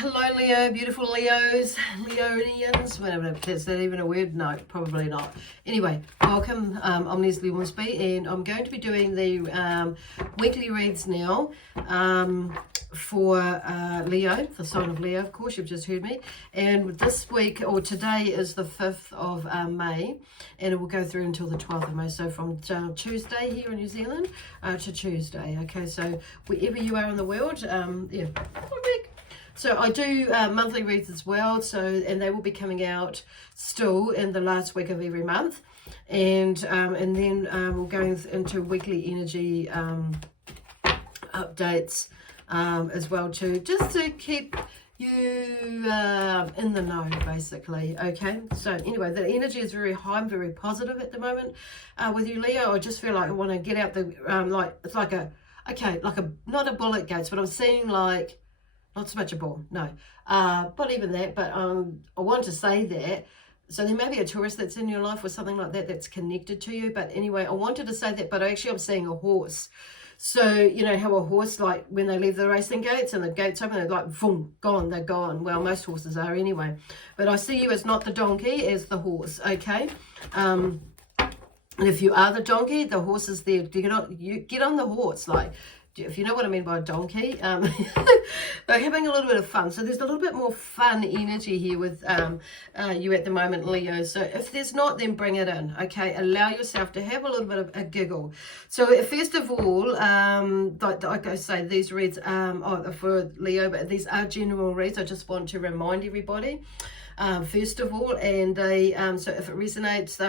Hello, Leo, beautiful Leos, Leonians, whatever, is that even a word? No, probably not. Anyway, welcome. I'm Lesley Ormsby, and I'm going to be doing the weekly reads now for Leo, the sign of Leo, of course, you've just heard me. And this week, or today, is the 5th of May, and it will go through until the 12th of May. So from Tuesday here in New Zealand to Tuesday. Okay, so wherever you are in the world, yeah. So I do monthly reads as well, and they will be coming out still in the last week of every month, and then we're going into weekly energy updates as well too, just to keep you in the know, basically. Okay, so anyway, the energy is very high and very positive at the moment with you, Leo. I just feel like I want to get out the it's like a not a bullet gates, but I'm seeing like. Not so much a ball, no. Not even that, but I want to say that. So there may be a Taurus that's in your life or something like that that's connected to you. But anyway, I wanted to say that, but actually I'm seeing a horse. So, you know how a horse, like when they leave the racing gates and the gates open, they're like, boom, gone, they're gone. Well, most horses are anyway. But I see you as not the donkey, as the horse, okay? And if you are the donkey, the horse is there. You get on the horse, like, if you know what I mean by a donkey, they're having a little bit of fun. So there's a little bit more fun energy here with you at the moment, Leo. So if there's not, then bring it in, okay? Allow yourself to have a little bit of a giggle. So first of all, like I say, these reads are for Leo, but these are general reads. I just want to remind everybody. First of all, and they so if it resonates,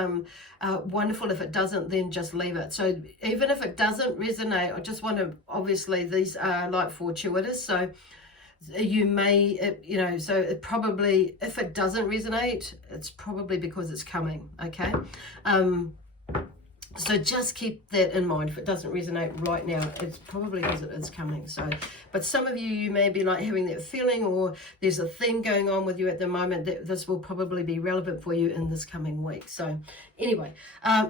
wonderful. If it doesn't, then just leave it. So even if it doesn't resonate, I just want to, obviously these are like fortuitous, so you may, so it probably, if it doesn't resonate, it's probably because it's coming, okay? So just keep that in mind. If it doesn't resonate right now, it's probably because it is coming. So, but some of you may be like having that feeling, or there's a theme going on with you at the moment that this will probably be relevant for you in this coming week. So anyway,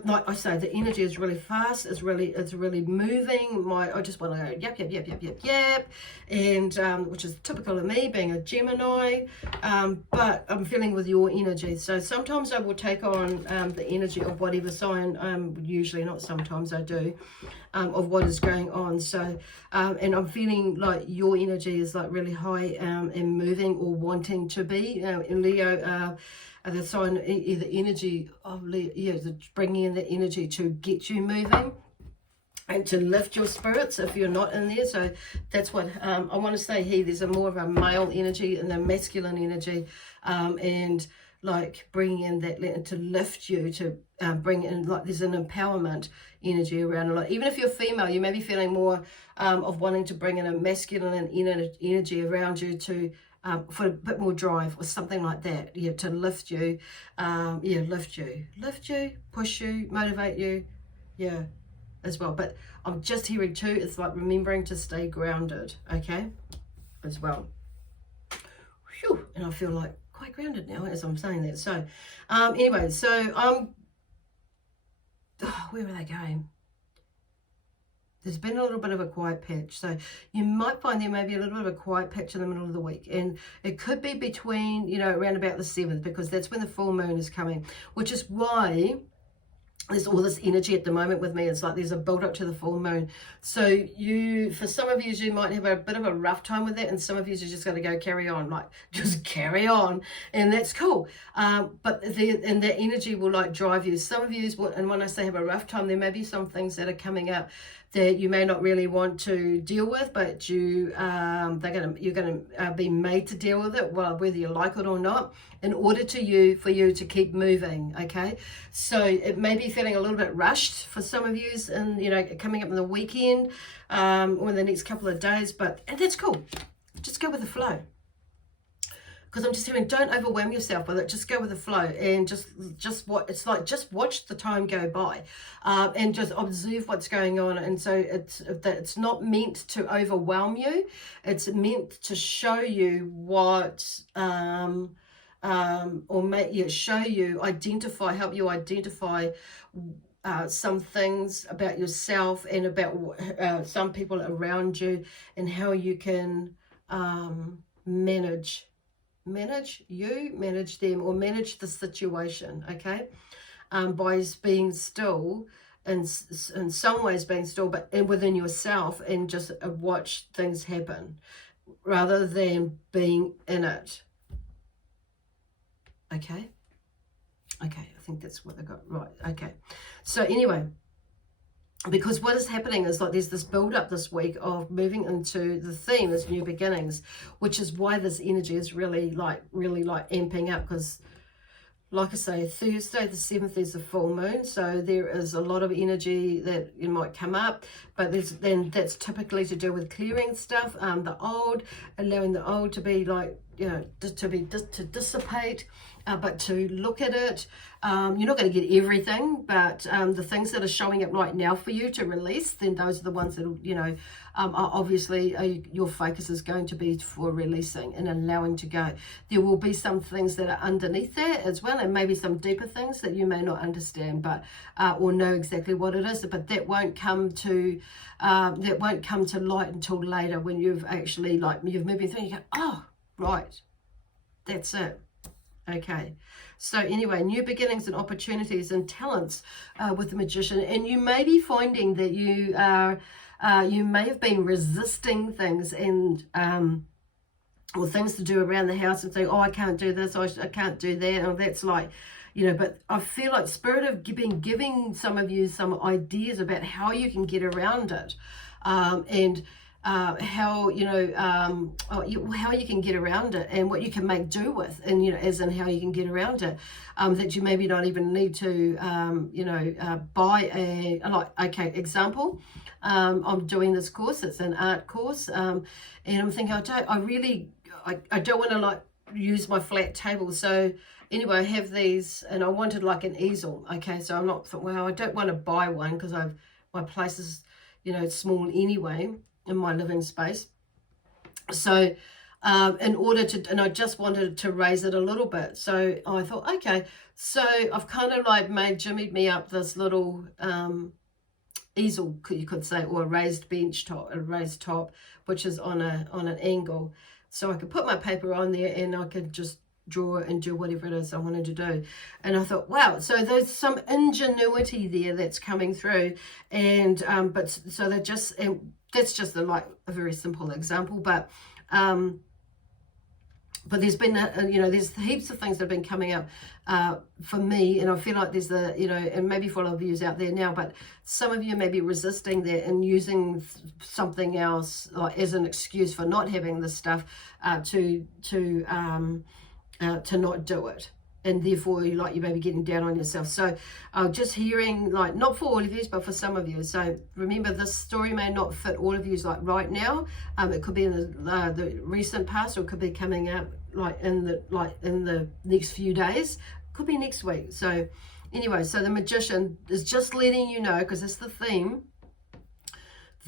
like I say, the energy is really fast. It's really moving. I just want to go yap, yap, yap, yap, yap, yap, and which is typical of me being a Gemini. But I'm feeling with your energy. So sometimes I will take on the energy of whatever sign. Usually, not sometimes, I do, of what is going on. So and I'm feeling like your energy is like really high and moving, or wanting to be. In Leo, the sign, the energy of Leo, bringing in the energy to get you moving and to lift your spirits if you're not in there. So that's what I want to say here. There's more of a male energy and a masculine energy, and like bringing in that to lift you, to bring in, like there's an empowerment energy around a lot. Even if you're female, you may be feeling more of wanting to bring in a masculine and energy around you to for a bit more drive or something like that. Yeah, to lift you, lift you, push you, motivate you, yeah, as well. But I'm just hearing too, it's like remembering to stay grounded, okay, as well. Whew, and I feel like quite grounded now as I'm saying that. So anyway, so where are they going? There's been a little bit of a quiet patch, so you might find there may be a little bit of a quiet patch in the middle of the week, and it could be between, around about the 7th, because that's when the full moon is coming, which is why there's all this energy at the moment with me. It's like there's a build up to the full moon. So for some of you might have a bit of a rough time with that, and some of you just got to go carry on, like just carry on, and that's cool. But that energy will like drive you. Some of you, and when I say have a rough time, there may be some things that are coming up that you may not really want to deal with, but you're gonna be made to deal with it, well, whether you like it or not, in order for you to keep moving. Okay, so it may be feeling a little bit rushed for some of you, and coming up in the weekend or in the next couple of days, and that's cool. Just go with the flow. Because I'm just hearing, don't overwhelm yourself with it. Just go with the flow, and just what it's like. Just watch the time go by, and just observe what's going on. And so it's not meant to overwhelm you. It's meant to show you what, show you, help you identify some things about yourself and about some people around you, and how you can manage them, or manage the situation, okay, by being still, in some ways being still, but within yourself, and just watch things happen rather than being in it. Okay, I think that's what I got right. Okay, so anyway, because what is happening is like there's this build up this week of moving into the theme is new beginnings, which is why this energy is really like amping up, because like I say, Thursday the 7th is a full moon, so there is a lot of energy that you might come up, but then that's typically to do with clearing stuff, the old, allowing the old to be like, you know, to dissipate, but to look at it. You're not going to get everything, but the things that are showing up right now for you to release, then those are the ones that, you know, obviously your focus is going to be for releasing and allowing to go. There will be some things that are underneath that as well, and maybe some deeper things that you may not understand, but or know exactly what it is, but that won't come to light until later, when you've actually you've moved through, you go, oh right, that's it. Okay, so anyway, new beginnings and opportunities and talents with the Magician, and you may be finding that you may have been resisting things, and or things to do around the house, and saying, oh, I can't do this, I can't do that, and that's like, you know, but I feel like Spirit have been giving some of you some ideas about how you can get around it, and how, you know, how you can get around it, and what you can make do with, and, you know, as in how you can get around it, that you maybe not even need to, you know, buy okay, example, I'm doing this course, it's an art course, and I'm thinking, I don't want to like use my flat table, so anyway, I have these, and I wanted like an easel, okay, so I'm not, well, I don't want to buy one, because my place is, you know, small anyway, in my living space. So in order to, and I just wanted to raise it a little bit, so I thought, okay, so I've kind of like jimmied me up this little easel, you could say, or a raised bench top, a raised top, which is on an angle, so I could put my paper on there, and I could just draw and do whatever it is I wanted to do. And I thought, wow, so there's some ingenuity there that's coming through, and but so they're just, and that's just a very simple example, but there's been you know, there's heaps of things that have been coming up for me, and I feel like there's you know, and maybe for a lot of you out there now, but some of you may be resisting that and using something else as an excuse for not having this stuff, to not do it, and therefore you may be getting down on yourself. So just hearing, like, not for all of you, but for some of you. So remember, this story may not fit all of you like right now. It could be in the recent past, or it could be coming up in the next few days, could be next week. So anyway, so the Magician is just letting you know, because it's the theme,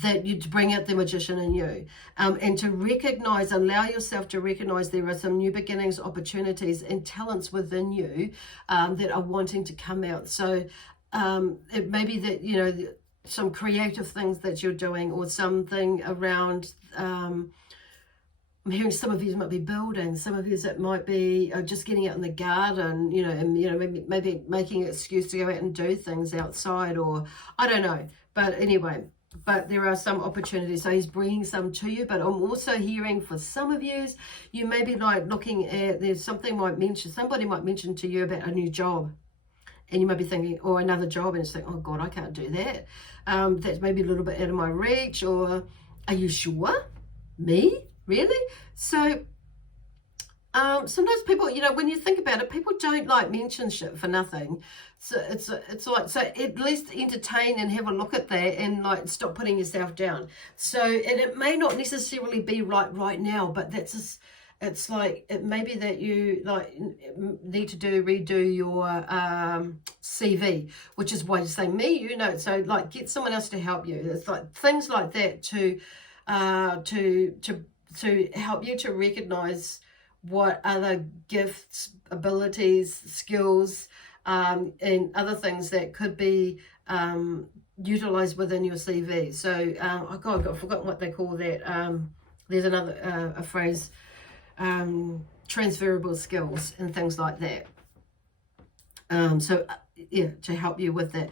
that you bring out the Magician in you, and to recognize, allow yourself to recognize there are some new beginnings, opportunities, and talents within you that are wanting to come out. So it may be that, you know, some creative things that you're doing, or something around, I'm hearing some of you might be building, some of you it might be just getting out in the garden, you know, and, you know, maybe making an excuse to go out and do things outside, or I don't know, but anyway. But there are some opportunities, so he's bringing some to you. But I'm also hearing for some of you, you may be like looking at, somebody might mention to you about a new job, and you might be thinking, or another job, and it's like, oh God, I can't do that. That's maybe a little bit out of my reach, or are you sure? Me? Really? So sometimes people, you know, when you think about it, people don't like mention shit for nothing. So it's like, so at least entertain and have a look at that, and like stop putting yourself down. So, and it may not necessarily be right now, but that's just, it's like, it may be that you like need to redo your CV, which is why you're saying me, you know, so like get someone else to help you. It's like things like that to help you to recognize what other gifts, abilities, skills, and other things that could be utilized within your CV. So I've forgotten what they call that. There's another a phrase transferable skills and things like that. So yeah, to help you with that,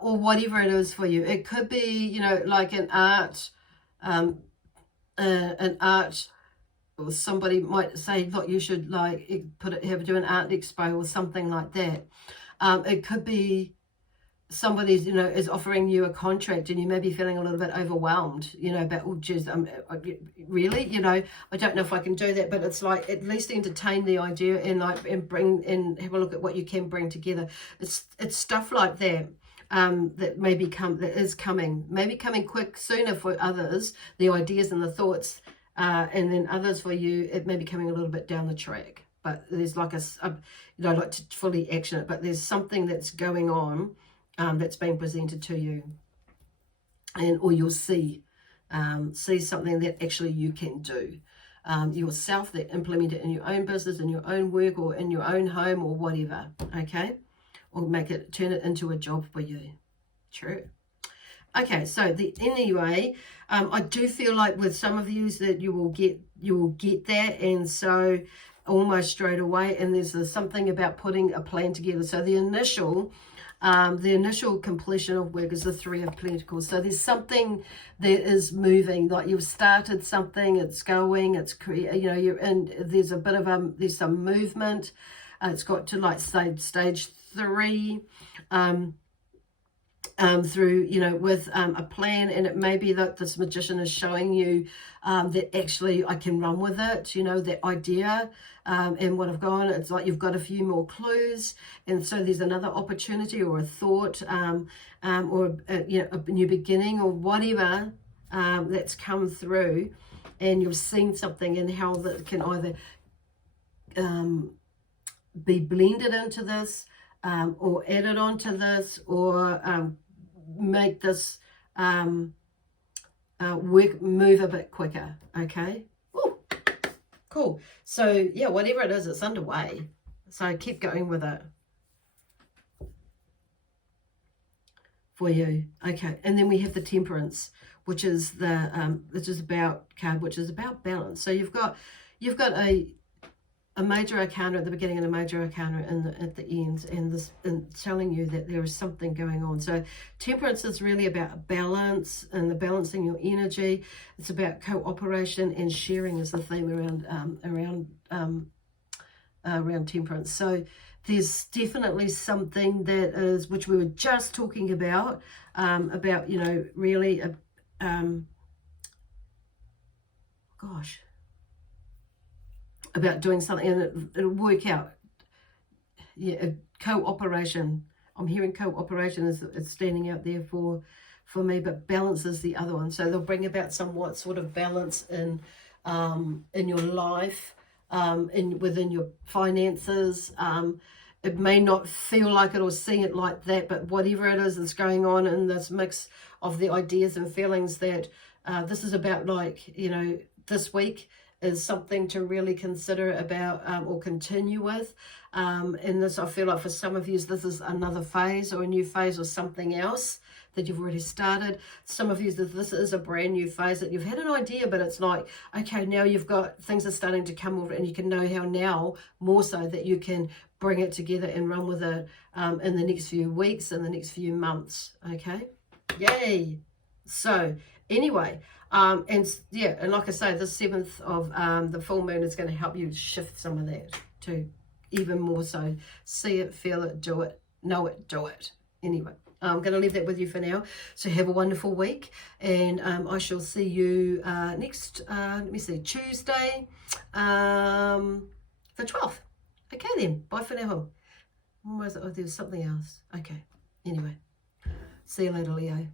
or whatever it is for you. It could be, you know, like an art, or somebody might say, look, you should like do an art expo or something like that. It could be somebody, you know, is offering you a contract and you may be feeling a little bit overwhelmed, you know, about, oh geez, really, you know, I don't know if I can do that, but it's like, at least entertain the idea and like, and bring and have a look at what you can bring together. It's stuff like that. That is coming, maybe coming quick sooner for others, the ideas and the thoughts, and then others for you, it may be coming a little bit down the track, but there's like you know, like to fully action it, but there's something that's going on, that's being presented to you, or you'll see something that actually you can do yourself, that implement it in your own business, in your own work, or in your own home, or whatever, okay? Or turn it into a job for you. True. Okay, so anyway, I do feel like with some of you that you will get that, and so almost straight away. And there's something about putting a plan together. So the initial completion of work is the Three of Pentacles. So there's something that is moving, like you've started something, it's going, it's you know, you're in. There's a bit of there's some movement. It's got to like stage 3. Through, you know, with a plan, and it may be that this magician is showing you that actually I can run with it, you know, that idea, and what I've gone, it's like you've got a few more clues, and so there's another opportunity or a thought, or you know, a new beginning or whatever that's come through, and you've seen something, and how that can either be blended into this, or added onto this, or make this work move a bit quicker. Okay. Ooh, cool. So yeah, whatever it is, it's underway. So keep going with it for you. Okay. And then we have the Temperance, which is about balance. So you've got a major arcana at the beginning and a major arcana at the ends, and telling you that there is something going on. So Temperance is really about balance and the balancing your energy. It's about cooperation, and sharing is the theme around Temperance. So there's definitely something that is, which we were just talking about, you know, really, gosh, about doing something, and it'll work out. Yeah, cooperation. I'm hearing cooperation is standing out there for me, but balance is the other one. So they'll bring about somewhat sort of balance in your life, within your finances. It may not feel like it or see it like that, but whatever it is that's going on in this mix of the ideas and feelings, that this is about, like, you know, this week is something to really consider about, or continue with. And this, I feel like for some of you, this is another phase or a new phase or something else that you've already started. Some of you, this is a brand new phase that you've had an idea, but it's like, okay, now you've got, things are starting to come over, and you can know how now more so that you can bring it together and run with it in the next few weeks, in the next few months. Okay, yay. So anyway, and yeah, and like I say, the 7th of the full moon is going to help you shift some of that to even more so. See it, feel it, do it, know it, do it. Anyway, I'm going to leave that with you for now. So have a wonderful week, and I shall see you next, let me see, Tuesday, the 12th. Okay then, bye for now. What was it? Oh, there was something else. Okay, anyway, see you later, Leo.